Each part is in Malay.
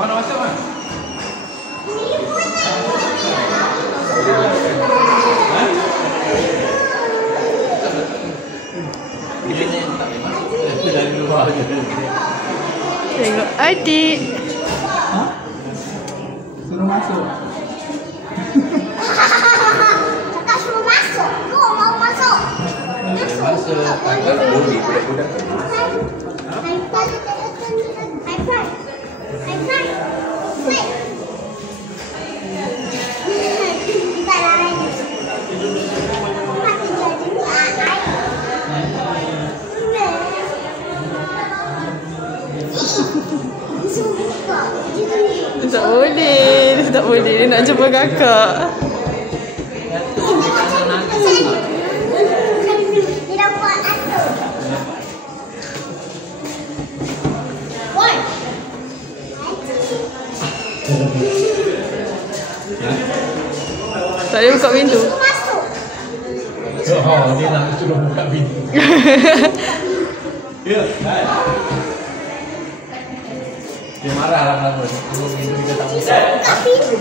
Mana masuk kan? Tengok adik. Ha? Suruh masuk. Kakak suruh masuk. Kau mau masuk? Masuk. Kakak boleh budak-budak. Tak boleh. Tak boleh. Dia nak jumpa kakak. Tak boleh buka pintu. Oh, dia nak suruh buka pintu. Ya, hai. Dia marah lah kenapa? Dia tak buka. Buka pintu.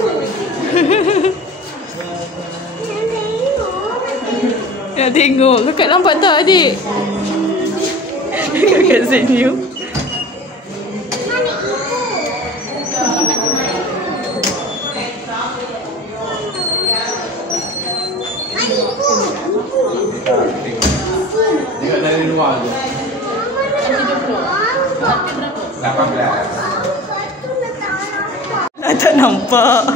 Nak tengok. Kakak nampak tak adik? Kakak senyum. Mana ibu? Mana ibu? Tengok dari luar tu. 18. Tak nampak.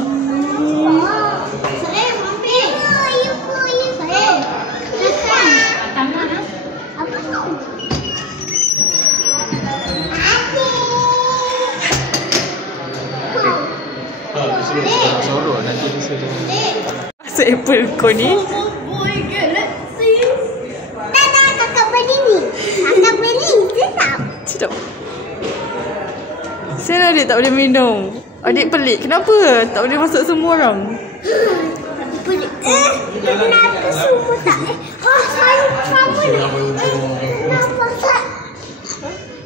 Sorok nanti dia suruh. Masuk apple kau ni. Kakak beli ni. Kakak beli sedap. Sedap. Saya adik tak boleh minum. Adik pelik. Kenapa? Tak boleh masuk semua orang. Pelik. Kenapa semua tak? Oh, sama ni. Kenapa tak?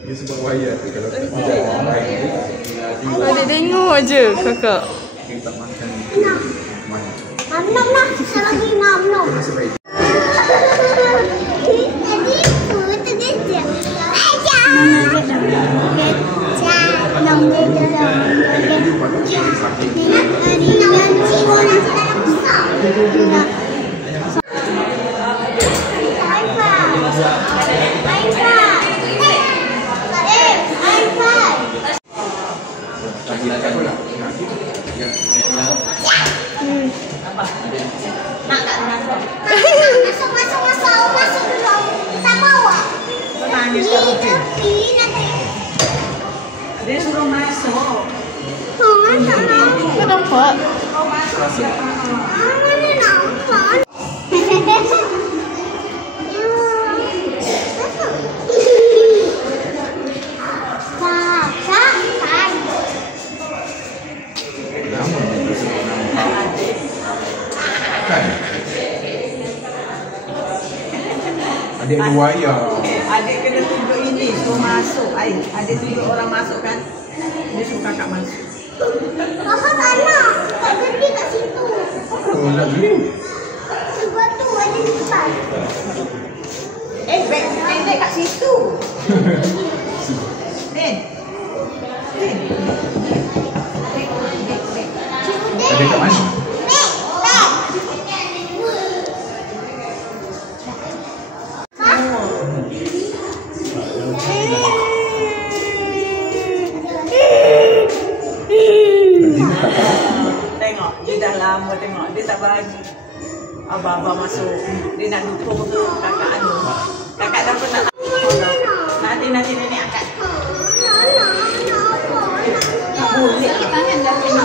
Dia sebab wayar tu kalau tidak Adik tengok je kakak. kita tak makan. Nom lah. Salah lagi nom. Nasib baik. Tadi itu dia. Aja. Nom masuk kita bawa. Dia suruh masuk. Kau nampak? Mana nampak? Adik ada wayar. Adik kena tunjuk ini, suruh masuk. Adik tunjuk orang masuk kan. Dia suruh kakak masuk. Kakak tak nak. Tak beli kat situ. Oh, nak beli. Sebab tu ada di depan. Beg pendek kat situ. Nen. Adik kat mana? Tengok, dia dah lama tengok. Dia tak bagi abang-abang masuk. Dia nak dukung tu kakak anu. Kakak dah pernah. Nanti nenek angkat. Boleh ke tangan dah kena.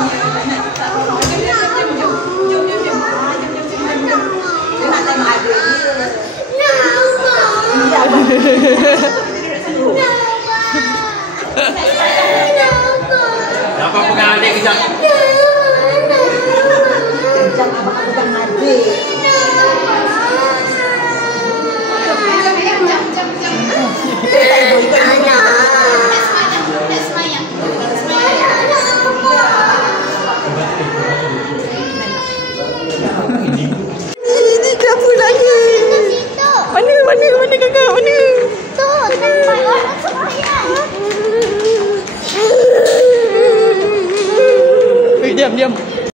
Jom. Dia nak tengok adik dia. Apa pegang adik kejap? Kejap abang pegang adik.